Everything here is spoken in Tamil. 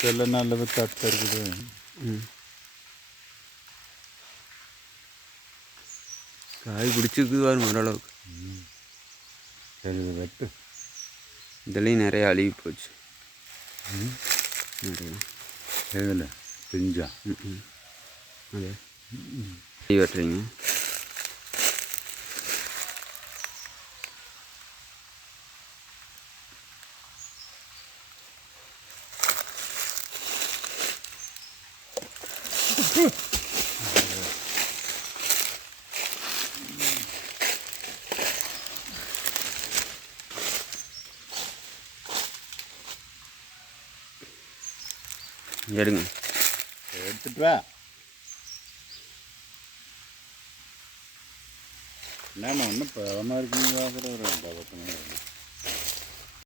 சில நல்லது கத்த இருக்குது. ம். காய் பிடிச்சிருக்குது பாருங்க ஓரளவுக்கு. சரி வெட்டு. இதுலேயும் நிறைய அழுகி போச்சு. நிறைய. எதில்? ம் அது வெட்டுறீங்க. எடுங்க. எடுத்துட்டு வா என்னம்மா ஒன்றும் பழமாக இருக்கீங்க பார்க்குற ஒரு ரெண்டாவது பக்கம்